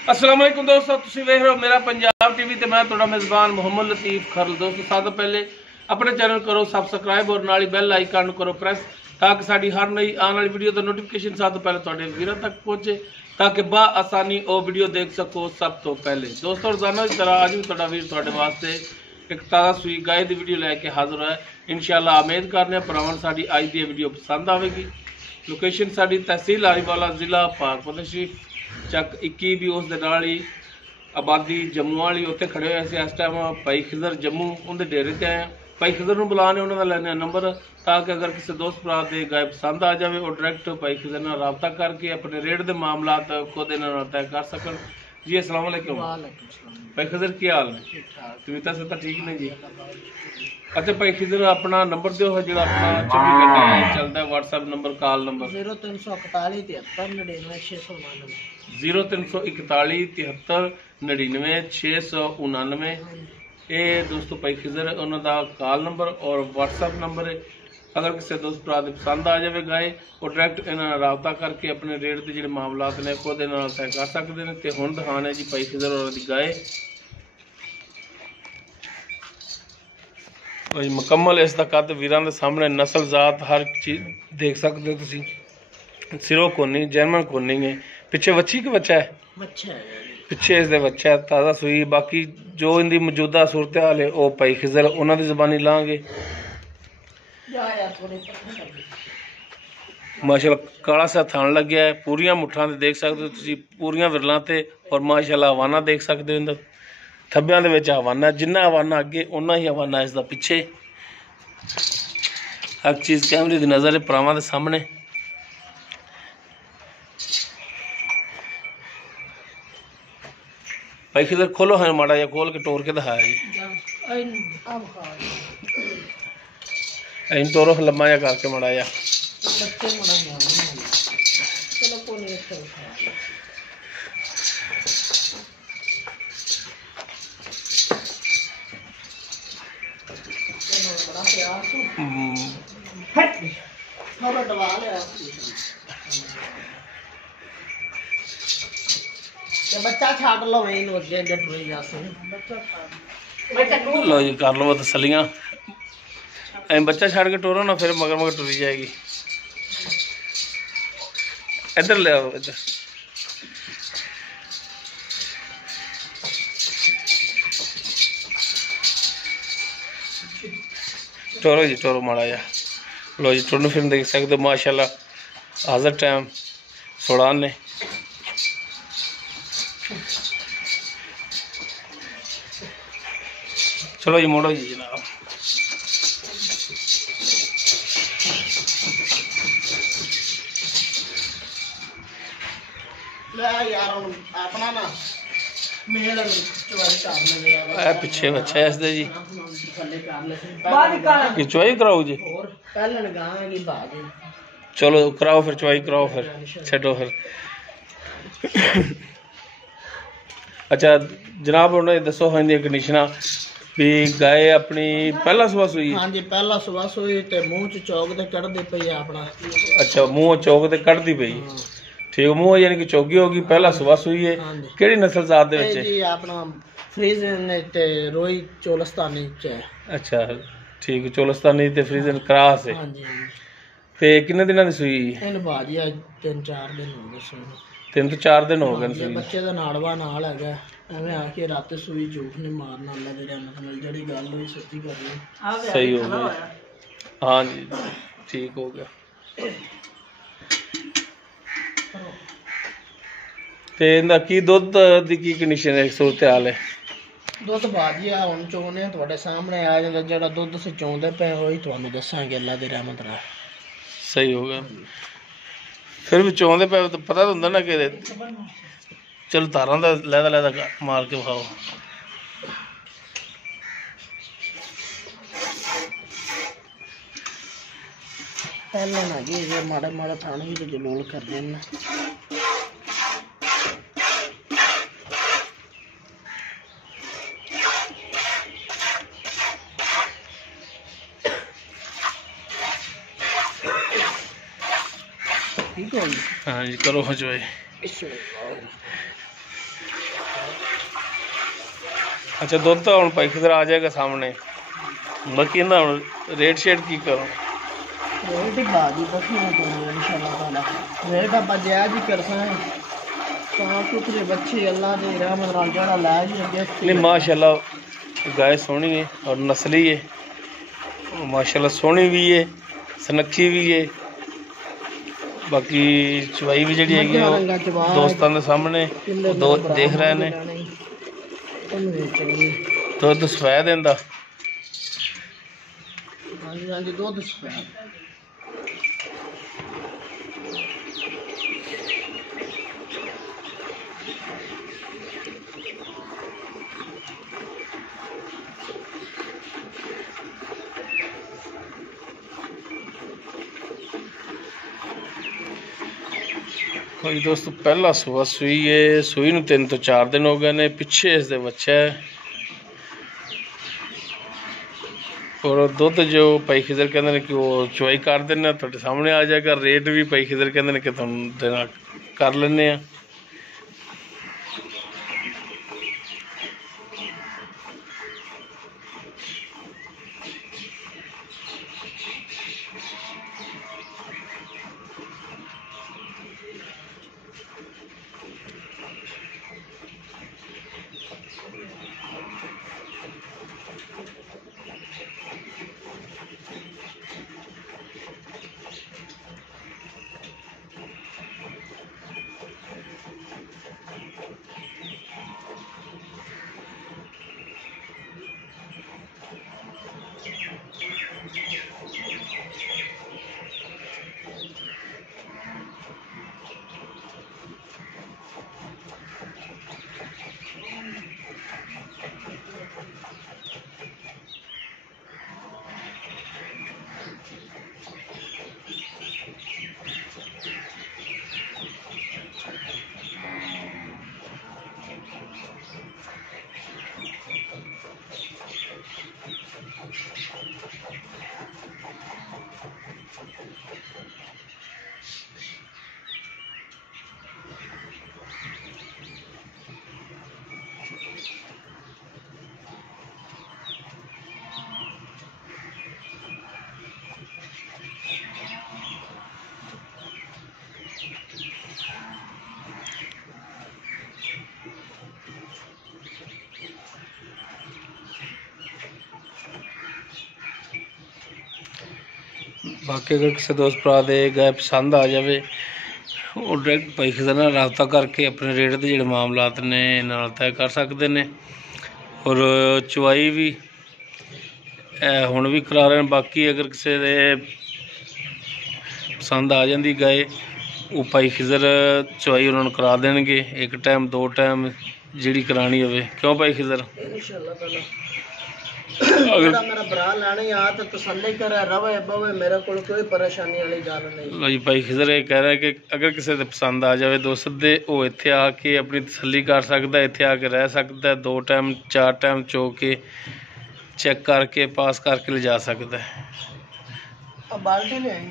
अस्सलाम वालेकुम दोस्तों, तुसीं वेख रहे हो मेरा पंजाब टीवी ते मैं तुहाडा मेज़बान मोहम्मद लतीफ खरल। दोस्तों सब तो पहले अपने चैनल करो सबसक्राइब और नाल बेल आइकन करो प्रेस ताकि साडी हर नई आने वाली वीडियो का नोटिफिकेशन सब तो पहले तुहाडे वीरां तक पहुंचे ताकि बा आसानी वो वीडियो देख सको सब तो पहले। दोस्तों रोजाना की तरह अज भी तुहाडा वीर तुहाडे वास्ते एक ताज़ा सूई गाय की वीडियो लैके हाजिर है। इंशाअल्लाह उम्मीद करने भरावां साडी अज दी वीडियो पसंद आएगी। लोकेशन साडी तहसील आरीवाला जिला पाकपतन शरीफ ਚੱਕ 21 भी उस ही आबादी जम्मू वाली उत्थे खड़े हुए से इस टाइम भाई खिजर जम्मू उनके डेरे से आए भाई खिजर को बुलाने उन्होंने लैने नंबर ताकि अगर किसी दोस्त भरा के गाय पसंद आ जाए और डायरैक्ट भाई खिजर नाल राबता करके अपने रेट के मामला खुद इन्होंने तय कर सकन। जी अस्सलाम वालेकुम भाई खिजर की हाल है? तबीयत से ठीक नहीं जी? अच्छा भाई खिजर अपना नंबर दो है जो अपना 24 घंटे चलता है व्हाट्सएप नंबर कॉल नंबर 0341 73 99 699 0341 73 99 699। ये दोस्तों भाई खिजर उन्होंने कॉल नंबर और व्हाट्सएप नंबर है। अगर किसी दोस्त भरा पसंद आ जाए गाय और डायरैक्ट इन्होंने राबता करके अपने रेट के जो मामला ने खुद इन्होंने तय कर सकते हैं। तो हुण दिखाने जी भाई खिजर और की गाय भाई मुकम्मल इसका कद वीरां दे सामने नस्ल जात हर चीज देख सकते हो तुसीं। सिरों कोनी जर्मन कोनी है पिछे बच्ची के बच्चा है पिछे इसके बच्चा है ताज़ा सूई। बाकी जो इनकी मौजूदा सूरत हाल है वो भाई खिजर उन्होंने जबानी लाँगे। माशाल्लाह काला सा थान लग गया है पूरियां मुठा देख सकते हो तुसीं पूरियां विरलां ते और माशाल्लाह हवाना देख सकते हो। थब्बियां दे विच हवाना जिन्ना हवाना अगे उन्ना ही हवाना इसका पिछे। हर चीज़ कैमरे की नज़र है भरावां दे सामने। भाई किधर खोलो है माड़ा या खोल के टोर के दिखाया जी इन तोरो लम्मा या करके माड़ा या बच्चा छाड़ लो लो जी कर लो तसलियां बच्चा छाड़ के टोरो ना फिर मगर मगर टुरी जाएगी। इधर ले आओ इधर टोरो जी टोरो माड़ा जा लो जी टुरन फिर देख सकते हो माशाल्लाह हाजिर टाइम सोड़ान ने। चलो जी मोड़ो जी जनाब। अपना ना पिछे बच्चा है इसदे जी कि चुवाई कराओ जी? चलो कराओ फिर चुवाई कराओ फिर छो फिर। अच्छा जनाब उन्हें दसो हाँ कंडीशना भी गाय अपनी पहला सुबह सुई? हाँ जी पहला सुबह सुई ते मुंह च चौक ते कढ़दी पई अपना। अच्छा मुंह चौक ते कढ़दी पई ठीक मुंह यानी कि चौगी होगी पहला सुबह सुई है। केड़ी नस्ल जात दे विच? जी अपना फ्रीजन ते रोई चोलस्तानी च है। अच्छा ठीक चोलस्तानी ते फ्रीजन क्रॉस है। हां जी ते कितने दिनां दी सुई? इन बाजी 3-4 दिन हो गए सुई। 3 तो 4 दिन हो गए सुई। बच्चे दा नाड़वा नाल हैगा एवें आके रात सुई झूठ नहीं मारना अल्लाह दी रहमत नाल जड़ी गल होई सच्ची कर ली सही हो गया। हां जी ठीक हो गया। ते इंदा की दुध दी की कंडीशन है सूरत हाल है? दुध बाजी आ हुन चोने तुहाडे सामने आ जांदा जेड़ा दुध से चोंदे पे होई तुहानू दसांगे अल्लाह दी रहमत नाल। सही हो गया फिर भी चोंदे पे तो पता तो हुंदा ना कि चलो तारां दा लैदा लैदा मार के खाओ। पहले ना जी ये माड़ा माड़ा थाने ही जलोल कर देना। हाँ जी करो हजवाई। अच्छा दुध तो हम भाई किधर आ जाएगा सामने, बाकी ना रेट शेट की करो रेट ही बाजी बखना तो इंशाल्लाह ताला रेट आप जायज ही कर सकें। साफ सुथरे बच्चे अल्लाह दे रहमत नाल जड़ा लै जी अगे नहीं माशाल्लाह गाय सोहनी है और नस्ली है, माशाल्लाह सोहनी भी है, सनखी भी है। बाकी चवाई भी जी है दोस्तों के सामने दो देख रहे ने, दुध सफेद इंदा दुध सफेद कोई दोस्त पहला सुबह सूई है, सूई नूं 3 तो 4 दिन हो गए ने, पिछे इसके बच्चा है और दुध जो भाई खिजर कहते हैं कि वो चवाई कर देना थोड़े सामने आ जाएगा। रेट भी भाई खिजर कहते हैं कि तुम देना कर लेने। बाकी अगर किसी दोस्त भरा दे गाय पसंद आ जाए वो डायरैक्ट भाई खिजर नाल रबता करके अपने रेट के जोड़े मामलात ने नाल तय कर सकते हैं। और चवाई भी हुण भी करा रहे हैं। बाकी अगर किसी दे पसंद आ जाती गाय वो भाई खिजर चवाई उन्होंने करा देंगे, एक टाइम 2 टाइम जी करानी हो। क्यों भाई खिजर अगर मेरा भरा लैने आ तो तसल्ली करे रवे बवे, मेरे को कोई परेशानी वाली गल नहीं। भाई खिजर ये कह रहा है कि अगर किसी से पसंद आ जाए दोस्त दे वो इत्थे आके अपनी तसल्ली कर सकता है, इत्थे आके रह सकता है, 2 टाइम 4 टाइम चो के चेक करके पास करके ले जा सकता है। अब बाल्टी ले आई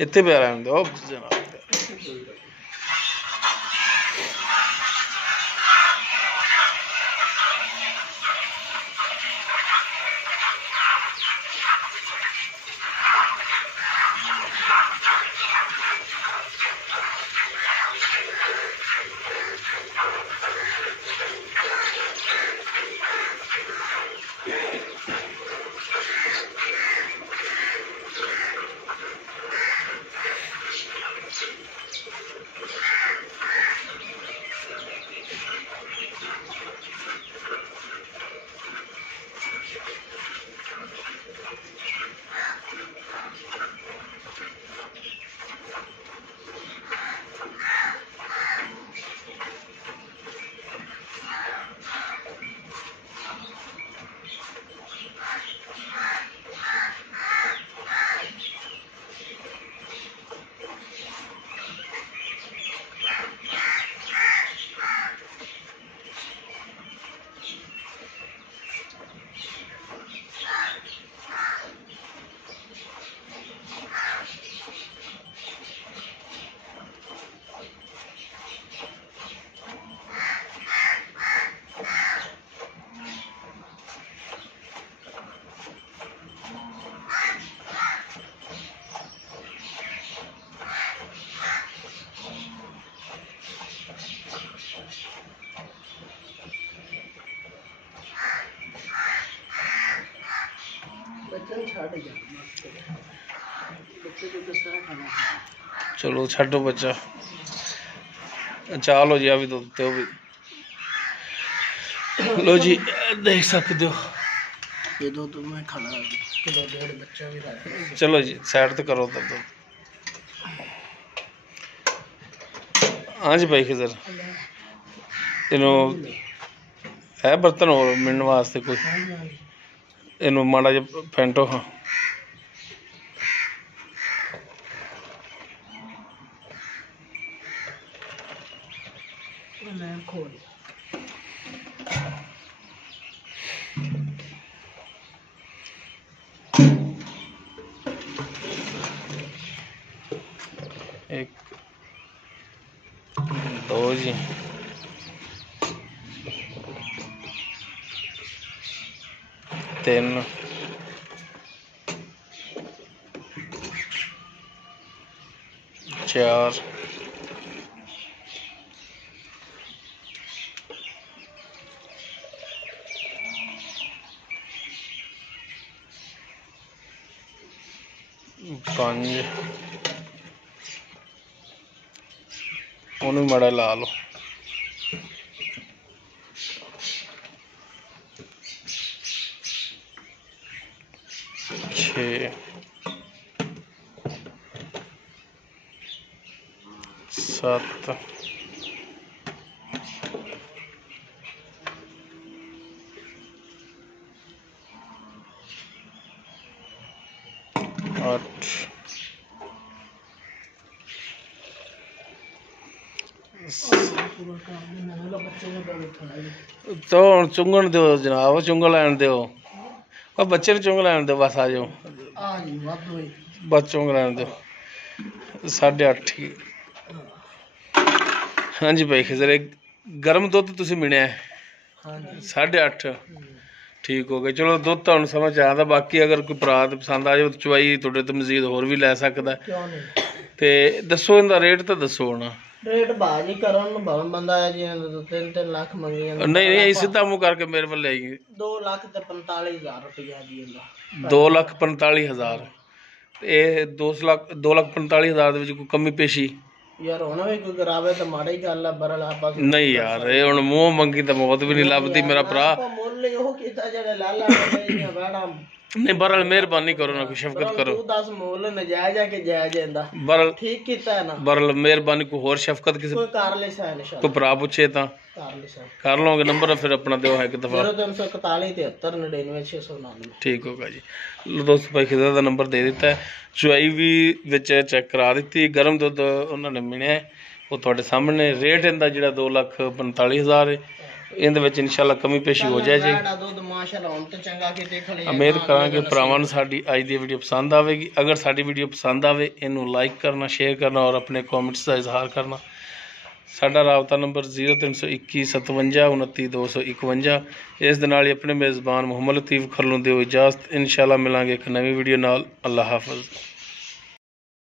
इतने प्यारा है जनाब। बच्चे छाड़ जा बच्चे को दसा खाना चलो छो बच्चा चालो जी अभी दूध हो भी लो जी देख सकते हो ये दो तो मैं खाना किलो डेढ़ बच्चा भी रहा चलो जी साइड तो करो तब तो हाँ जी भाई खिजर इनो है बर्तन और मिलने वास्ते कोई इनो माड़ा जा फेंटो हाँ खोल एक दो जी तीन चार पांच ਉਹਨੂੰ ਮੜਾ ਲਾ ਲਓ ਛੇ ਸੱਤ ਅੱਠ तो हुण चुंगण दो जनाब चुंग लैन दो बच्चे चुंग लैन दो बस आ जाओ बस चुंग लैन दो 8:30 हाँ जी भाई खिजर गर्म दुध तुसीं मिणिया 8:30 ठीक हो गए चलो दुध तुहानूं समझ आंदा बाकी अगर कोई भरा पसंद आ जाए चवाई तुहाडे तो मजीद होर भी लै सकदा ते दसो इहदा रेट तो दसो हुण रेट बाजी करन भवन बंदा है जी 3 लाख मंगी नहीं नहीं सीधा मुंह करके मेरे वाल आई 2 लाख ते 45,000 रुपया जी इंदा 2,45,000 ते 2,45,000 दे विच कोई कमी पेशी यार हुण भी कोई करावे तो माड़ी गल है बरल आपस नहीं यार ये हुण मुंह मंगी तो मौत भी नहीं लभदी मेरा भरा मुल यो कीता जेड़े लाला ने वेड़ा नहीं बरल मेहरबानी करो ना कोई शफकत करो तू 10 मोल नजायज है कि जायज है बरल ठीक कीता है ना बरल मेहरबानी को होर शफकत किसी कोई कर ले सा इंशाल्लाह को भरा पूछे ता कर ले सा कर लोगे नंबर फिर अपना दो है एक दफा 0341 73 99 699 ठीक होगा जी लो दोस्त भाई खिदा दा नंबर दे दिता है चुआई भी विच चेक करा दी गर्म दुध उन्होंने मिलिया वो तुहाडे सामने रेट इनदा जिहड़ा 2,45,000 है ਇਹਦੇ ਵਿੱਚ ਇਨਸ਼ਾਅੱਲਾ ਕਮੀ ਪੇਸ਼ੀ ਹੋ ਜਾਏ ਜੀ ਉਮੀਦ ਕਰਾਂਗੇ ਭਰਾਵਾਂ ਨੂੰ ਸਾਡੀ ਅੱਜ ਦੀ ਵੀਡੀਓ ਪਸੰਦ ਆਵੇਗੀ ਅਗਰ ਸਾਡੀ ਵੀਡੀਓ ਪਸੰਦ ਆਵੇ ਇਹਨੂੰ ਲਾਈਕ ਕਰਨਾ ਸ਼ੇਅਰ ਕਰਨਾ ਔਰ ਆਪਣੇ ਕਮੈਂਟਸ ਦਾ ਇਜ਼ਹਾਰ ਕਰਨਾ ਸਾਡਾ ਰਾਬਤਾ ਨੰਬਰ 032157299251 ਇਸ ਦੇ ਨਾਲ ਹੀ ਆਪਣੇ ਮੇਜ਼ਬਾਨ ਮੁਹੰਮਦ ਲਤੀਫ ਖਰਲੋਂ ਦਿਓ ਇਜਾਜ਼ਤ ਇਨਸ਼ਾਅੱਲਾ ਮਿਲਾਂਗੇ ਇੱਕ ਨਵੀਂ ਵੀਡੀਓ ਨਾਲ ਅੱਲਾ ਹਾਫਿਜ਼।